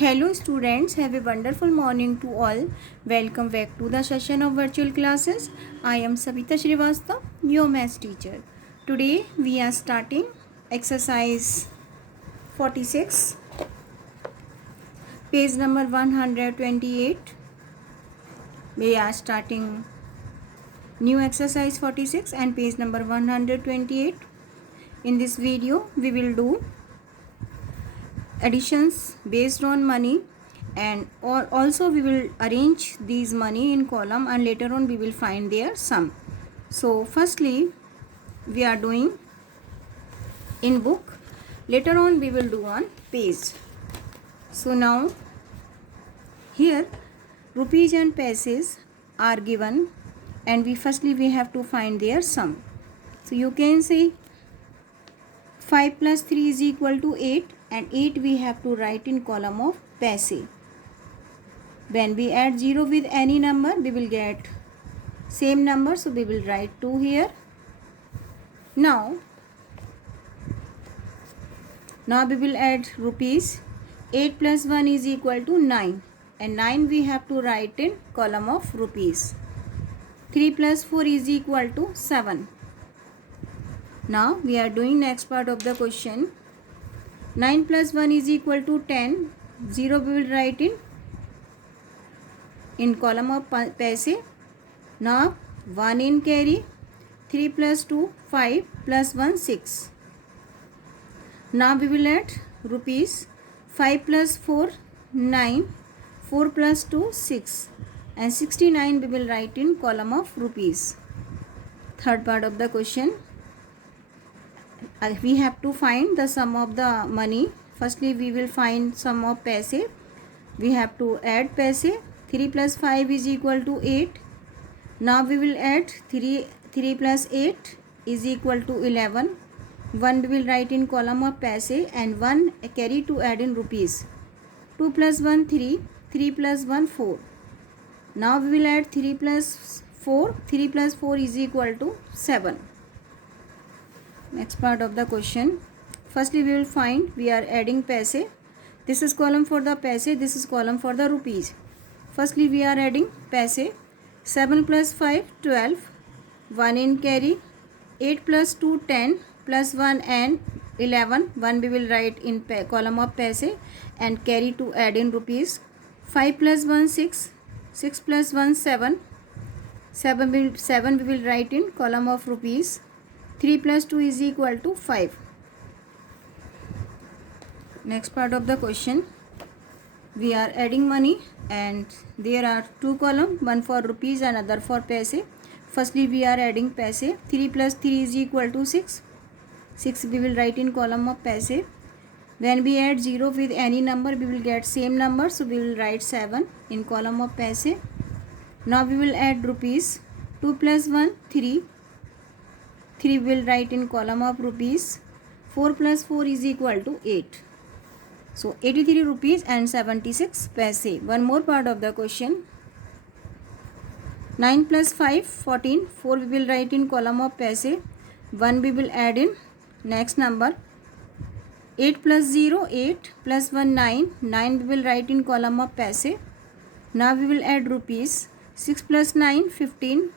Hello students, have a wonderful morning to all. Welcome back to the session of virtual classes. I am Savita Srivastava, your math teacher. Today we are starting exercise 46, page number 128. We are starting new exercise 46 and page number 128. In this video we will do additions based on money, and also we will arrange these money in column, and later on we will find their sum. So firstly we are doing in book, later on we will do on page. So now here rupees and paise are given, and we have to find their sum. So you can see 5 plus 3 is equal to 8, and 8 we have to write in column of paise. When we add 0 with any number, we will get same number, so we will write 2 here. Now we will add rupees. 8 plus 1 is equal to 9, and 9 we have to write in column of rupees. 3 plus 4 is equal to 7. Now we are doing next part of the question. 9 plus 1 is equal to 10. 0 we will write in column of paise. Now 1 in carry. 3 plus 2 5 plus 1 6. Now we will add rupees. 5 plus 4 9. 4 plus 2 6, and 69 we will write in column of rupees. Third part of the question. We have to find the sum of the money. Firstly we will find sum of paise. We have to add paise. 3 plus 5 is equal to 8. Now we will add 3 plus 8 is equal to 11. 1 we will write in column of paise, and 1 carry to add in rupees. 2 plus 1 3. 3 plus 1 4. Now we will add 3 plus 4. 3 plus 4 is equal to 7. Next part of the question. Firstly we will find, we are adding paise. This is column for the paise, this is column for the rupees. Firstly we are adding paise. 7 plus 5 12. 1 in carry. 8 plus 2 10 plus 1 and 11. 1 we will write in column of paise, and carry to add in rupees. 5 plus 1 6. 6 plus 1 7. 7 we will write in column of rupees. 3 plus 2 is equal to 5. Next part of the question. We are adding money, and there are two columns, one for rupees and other for paise. Firstly we are adding paise. 3 plus 3 is equal to 6. 6 we will write in column of paise. When we add 0 with any number, we will get same number, so we will write 7 in column of paise. Now we will add rupees. 2 plus 1 3. 3 will write in column of rupees. 4 plus 4 is equal to 8. So 83 rupees and 76 paise. One more part of the question. 9 plus 5 14. 4 we will write in column of paise. 1 we will add in next number. 8 plus 0 8 plus 1 9. 9 we will write in column of paise. Now we will add rupees. 6 plus 9 15.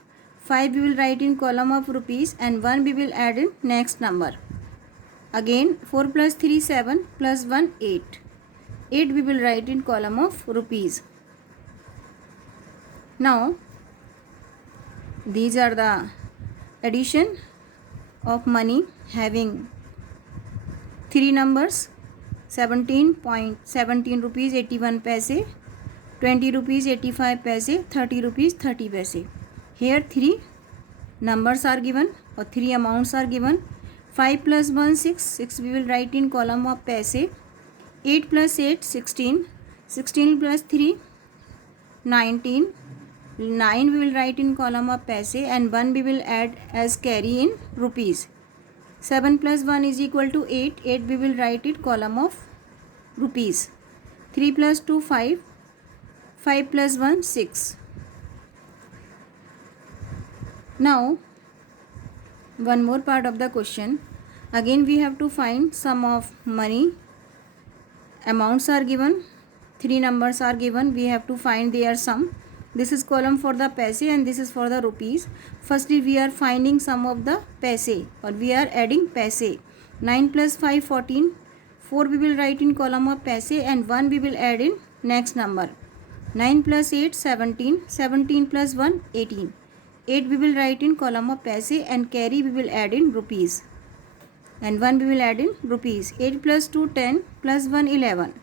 5 we will write in column of rupees, and 1 we will add in next number. Again 4 plus 3 7 plus 1 8. 8 we will write in column of rupees. Now these are the addition of money having three numbers: 17.17 rupees 81 paise, 20 rupees 85 paise, 30 rupees 30 paise. Here three numbers are given, or three amounts are given. 5 plus 1 6. 6 we will write in column of paise. 8 plus 8 16. 16 plus 3 19. 9 we will write in column of paise, and 1 we will add as carry in rupees. 7 plus 1 is equal to 8. 8 we will write it column of rupees. 3 plus 2 5. 5 plus 1 6. Now one more part of the question. Again we have to find sum of money. Amounts are given. Three numbers are given. We have to find their sum. This is column for the paise and this is for the rupees. Firstly, we are finding sum of the paise, or we are adding paise. 9 plus 5 14. 4 we will write in column of paise and 1 we will add in next number. 9 plus 8 17. 17 plus 1 18. 8 we will write in column of paise and carry we will add in rupees. And 1 we will add in rupees. 8 plus 2 10 plus 1 11.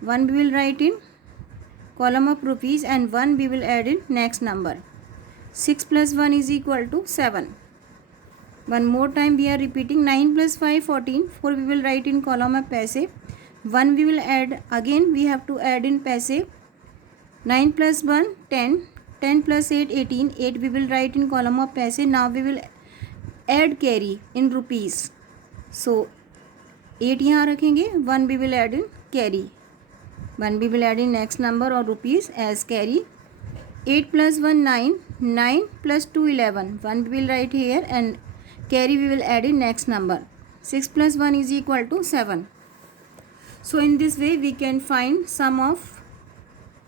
1 we will write in column of rupees and 1 we will add in next number. 6 plus 1 is equal to 7. One more time we are repeating. 9 plus 5 14. 4 we will write in column of paise. 1 we will add, again we have to add in paise. 9 plus 1 10. 10 plus 8 18. 8 we will write in column of paise. Now we will add carry in rupees. So 8 यहाँ रखेंगे. 1 we will add in carry. 1 we will add in next number or rupees as carry. 8 plus 1 9. 9 plus 2 11. 1 we will write here and carry we will add in next number. 6 plus 1 is equal to 7. So in this way we can find sum of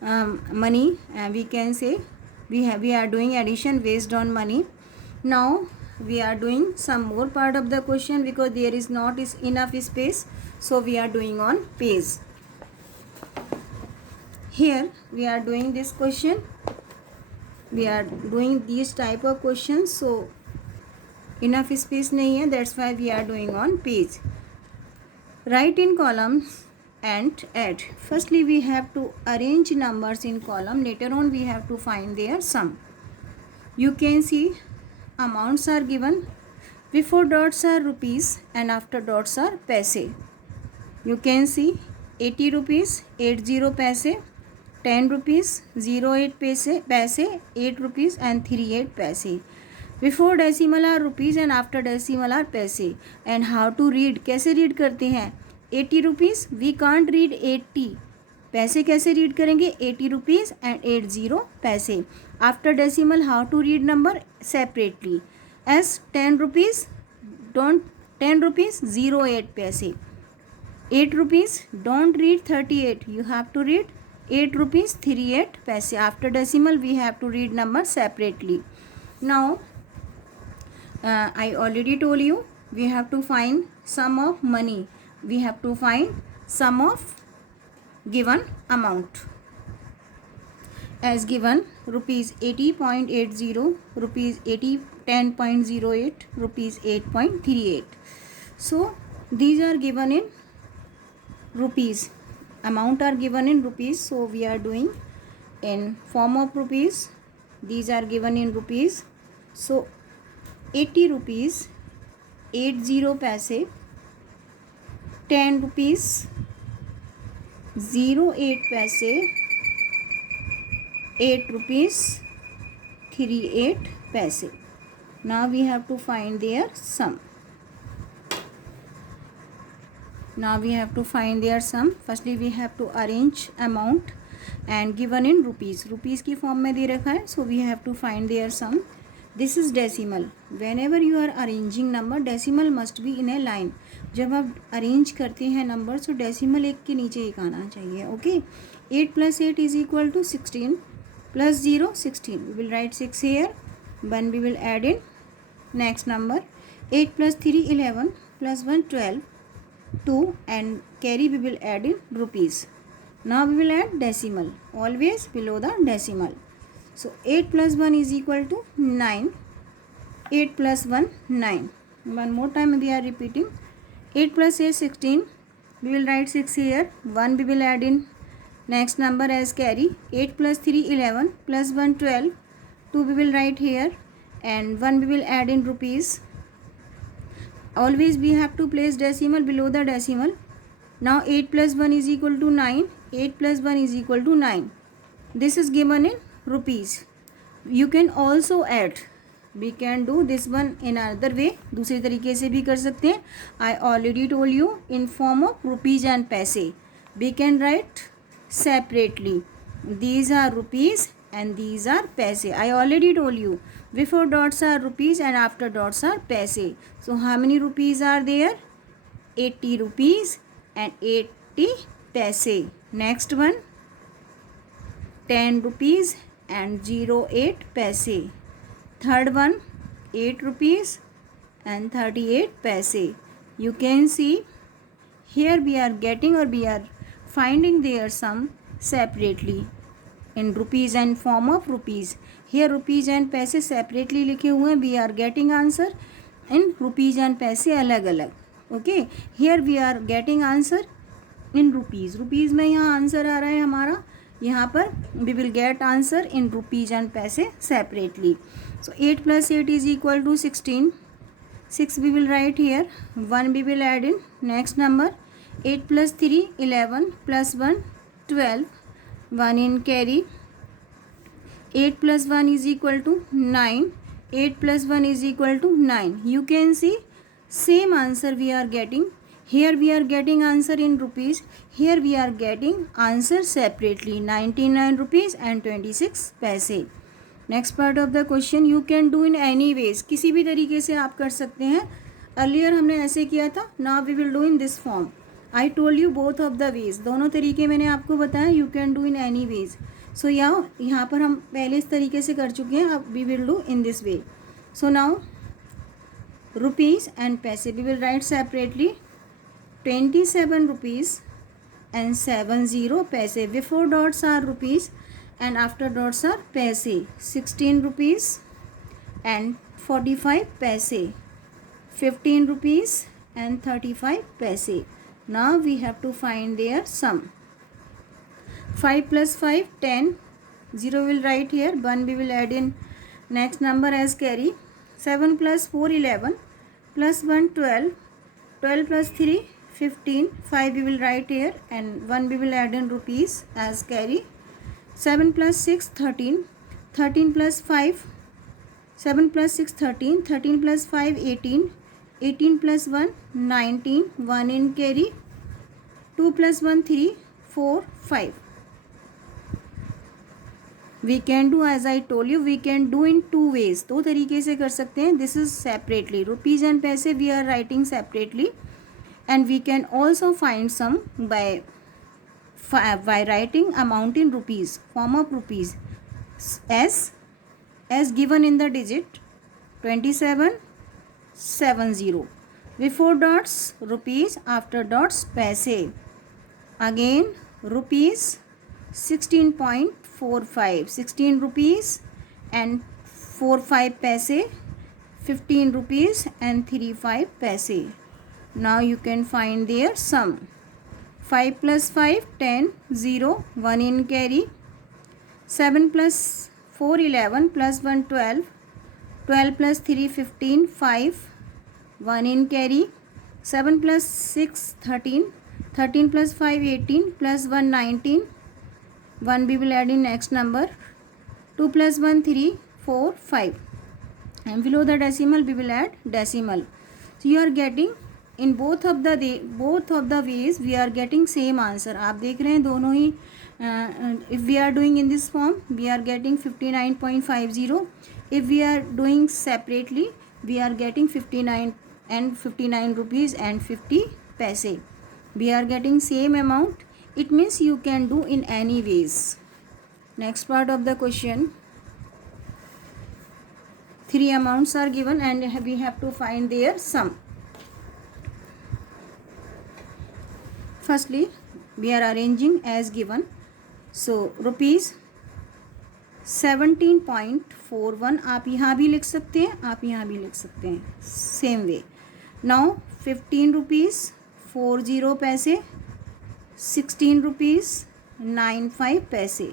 money, and we can say we are doing addition based on money. Now we are doing some more part of the question because there is not enough space, so we are doing on page. Here we are doing this question. We are doing these type of questions, so enough space nahi hai, that's why we are doing on page. Write in columns and add. Firstly we have to arrange numbers in column. Later on we have to find their sum. You can see amounts are given. Before dots are rupees and after dots are paise. You can see 80 rupees 80 paise, 10 rupees 08 paise, 8 rupees and 38 paise. Before decimal are rupees and after decimal are paise. And how to read, कैसे read करते हैं? 80 rupees we can't read 80. पैसे कैसे read करेंगे? 80 rupees and 80 पैसे. After decimal how to read number? Separately. As 10 rupees, don't 10 rupees 08 पैसे. 8 rupees don't read 38. You have to read 8 rupees 38 पैसे. After decimal we have to read number separately. Now I already told you we have to find sum of money. We have to find sum of given amount. As given, rupees 80.80, rupees 10.08, rupees 8.38. So these are given in rupees. Amount are given in rupees. So we are doing in form of rupees. These are given in rupees. So 80 rupees 80 paise, 10 rupees 08 paise, 8 rupees 38 paise. Now we have to find their sum. Firstly we have to arrange amount and given in rupees. Rupees की form में दे रखा है, so we have to find their sum. This is decimal. Whenever you are arranging number, decimal must be in a line. जब आप arrange करते हैं number, तो decimal एक के नीचे एक आना चाहिए. Okay. 8 plus 8 is equal to 16 plus 0 16. We will write 6 here. 1 we will add in next number. 8 plus 3 11 plus 1 12 2 and carry we will add in rupees. Now we will add decimal, always below the decimal. So 8 plus 1 is equal to 9. 8 plus 1 9. One more time we are repeating. 8 plus 8 16. We will write 6 here. 1 we will add in next number as carry. 8 plus 3 11 plus 1 12. 2 we will write here and 1 we will add in rupees. Always we have to place decimal below the decimal. Now 8 plus 1 is equal to 9. 8 plus 1 is equal to 9. This is given in rupees. You can also add. We can do this one in another way. दूसरे तरीके से भी कर सकते हैं. I already told you in form of rupees and paise. We can write separately. These are rupees and these are paise. I already told you. Before dots are rupees and after dots are paise. So how many rupees are there? 80 rupees and 80 paise. Next one 10 rupees and 08 paise. Third one 8 rupees and 38 paise. You can see here we are getting or we are finding their sum separately in rupees and form of rupees. Here rupees and पैसे separately लिखे हुए हैं. We are getting answer in rupees and पैसे अलग अलग. Okay, here we are getting answer in rupees. rupees में यहाँ answer आ रहा है हमारा. यहाँ पर we will get answer in rupees and पैसे separately. So 8 plus 8 is equal to 16. 6 we will write here. 1 we will add in next number. 8 plus 3 11 plus 1 12. 1 in carry. 8 plus 1 is equal to 9. 8 plus 1 is equal to 9. You can see same answer we are getting. Here we are getting answer in rupees. Here we are getting answer separately. 99 rupees and 26 paise. Next part of the question you can do in any ways. किसी भी तरीके से आप कर सकते हैं. Earlier हमने ऐसे किया था. Now we will do in this form. I told you both of the ways. दोनों तरीके मैंने आपको बताया. You can do in any ways. So यहाँ पर हम पहले इस तरीके से कर चुके हैं. अब we will do in this way. So now rupees and paise we will write separately. 27 rupees and 70 paise. Before dots are rupees and after dots are paise. 16 rupees and 45 paise. 15 rupees and 35 paise. Now we have to find their sum. 5 plus 5 10. 0 will write here. 1 we will add in next number as carry. 7 plus 4 11 plus 1 12. 12 plus 3 15. 5 we will write here and 1 we will add in rupees as carry. 7 plus 6 13. 13 plus 5 7 plus 6 13. 13 plus 5 18. 18 plus 1 19. 1 in carry. 2 plus 1 3 4 5. We can do as I told you we can do in two ways. दो तरीके से कर सकते हैं. This is separately. Rupees and paise we are writing separately and we can also find sum by writing amount in rupees, form of rupees as given in the digit 2770. Before dots rupees, after dots paise. Again rupees 16.45. 16 rupees and 45 paise. 15 rupees and 35 paise. Now you can find their sum. 5 plus 5 10. 0 1 in carry. 7 plus 4 11 plus 1 12. 12 plus 3 15. 5 1 in carry. 7 plus 6 13. 13 plus 5 18 plus 1 19. 1 we will add in next number. 2 plus 1 3 4 5 and below the decimal we will add decimal. So you are getting in both of the ways we are getting same answer. आप देख रहे हैं दोनों ही. If we are doing in this form we are getting 59.50. If we are doing separately we are getting 59 rupees and 50 paise. We are getting same amount. It means you can do in any ways. Next part of the question. 3 amounts are given and we have to find their sum. Firstly, we are arranging as given. So, rupees 17.41. आप यहाँ भी लिख सकते हैं, आप यहाँ भी लिख सकते हैं. Same way. Now, 15 rupees 40 paise. 16 rupees 95 paise.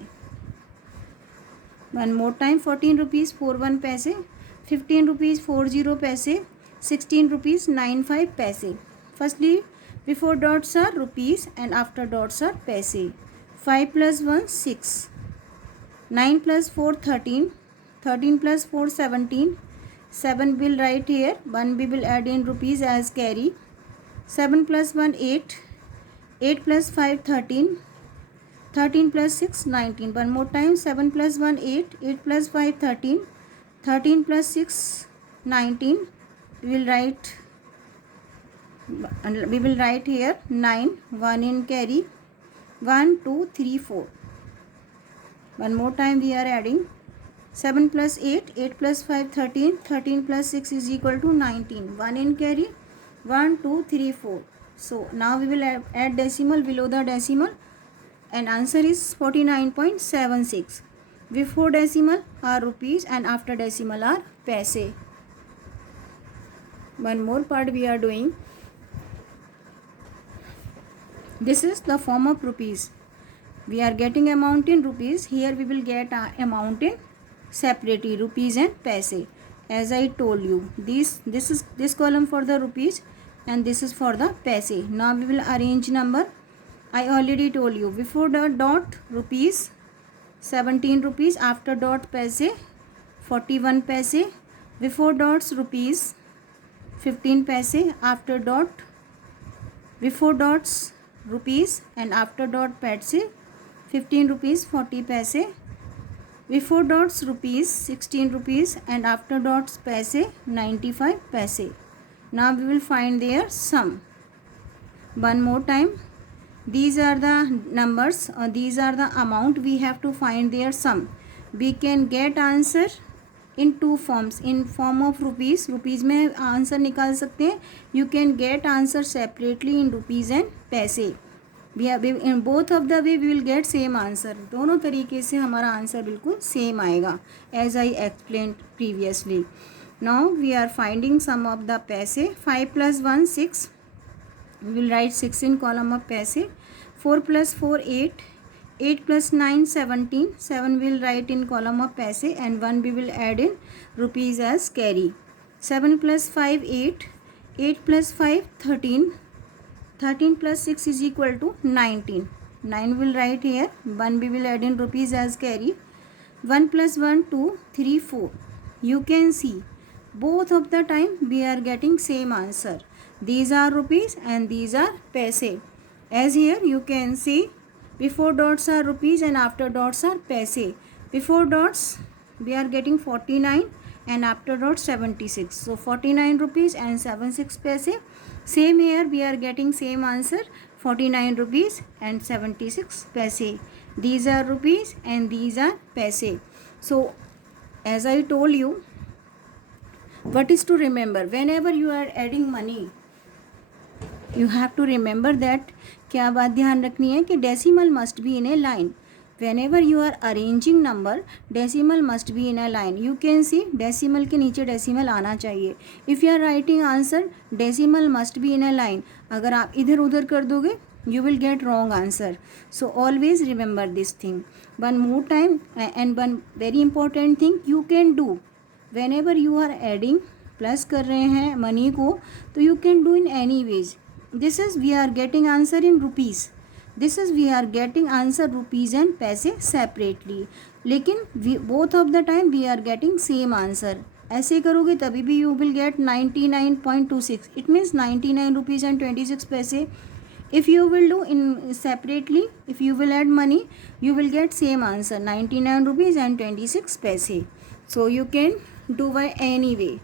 One more time. 14 rupees 41 paise. 15 rupees 40 paise. 16 rupees 95 paise. Firstly, before dots are rupees and after dots are paise. 5 plus 1 6. 9 plus 4 13. 13 plus 4 17. 7 will write here. 1 we will add in rupees as carry. 7 plus 1 8. 8 plus 5 13. 13 plus 6 19. One more time. 7 plus 1 8. 8 plus 5 13. 13 plus 6 19. We will write here 9. 1 in carry. 1 2 3 4. One more time we are adding 7 plus 8, 8 plus 5, 13, 13 plus 6 is equal to 19. 1 in carry, 1, 2, 3, 4. So now we will add decimal below the decimal, and answer is 49.76. Before decimal are rupees and after decimal are paise. One more part we are doing. This is the form of rupees. We are getting amount in rupees. Here we will get amount in separately, rupees and paise. As I told you, this column for the rupees and this is for the paise. Now we will arrange number. I already told you, before the dot rupees 17 rupees, after dot paise 41 paise, before dots rupees 15 paise, after dot, before dots rupees and after dot paise 15 rupees 40 paise, before dots rupees 16 rupees and after dots paise 95 paise. Now we will find their sum. One more time, these are the numbers, these are the amount, we have to find their sum. We can get answer in two forms. In form of rupees, rupees में answer निकाल सकते हैं. You can get answer separately in rupees and paise. In both of the way we will get same answer. दोनों तरीके से हमारा answer बिल्कुल same आएगा, as I explained previously. Now we are finding sum of the paise. 5 plus 1 6. We will write 6 in column of paise. 4 plus 4 8. 8 plus 9 17. 7 will write in column of paise and 1 we will add in rupees as carry. 7 plus 5 8. 8 plus 5 13. 13 plus 6 is equal to 19. 9 will write here. 1 we will add in rupees as carry. 1 plus 1 2 3 4. You can see both of the time we are getting same answer. These are rupees and these are paise. As here you can see, before dots are rupees and after dots are paise. Before dots we are getting 49 and after dots 76. So 49 rupees and 76 paise. Same here we are getting same answer, 49 rupees and 76 paise. These are rupees and these are paise. So as I told you, what is to remember? Whenever you are adding money, you have to remember that क्या बात ध्यान रखनी है कि decimal must be in a line. Whenever you are arranging number, decimal must be in a line. You can see decimal के नीचे decimal आना चाहिए. If you are writing answer, decimal must be in a line. अगर आप इधर उधर कर दोगे, you will get wrong answer. So always remember this thing. One more time, and one very important thing you can do. Whenever you are adding, plus कर रहे हैं money को, तो you can do in any ways. This is we are getting answer in rupees. This is we are getting answer rupees and paise separately. लेकिन both of the time we are getting same answer. ऐसे करोगे तभी भी you will get 99.26. It means 99 rupees and 26 paise. If you will do in separately, if you will add money, you will get same answer, 99 rupees and 26 paise. So you can do by any way.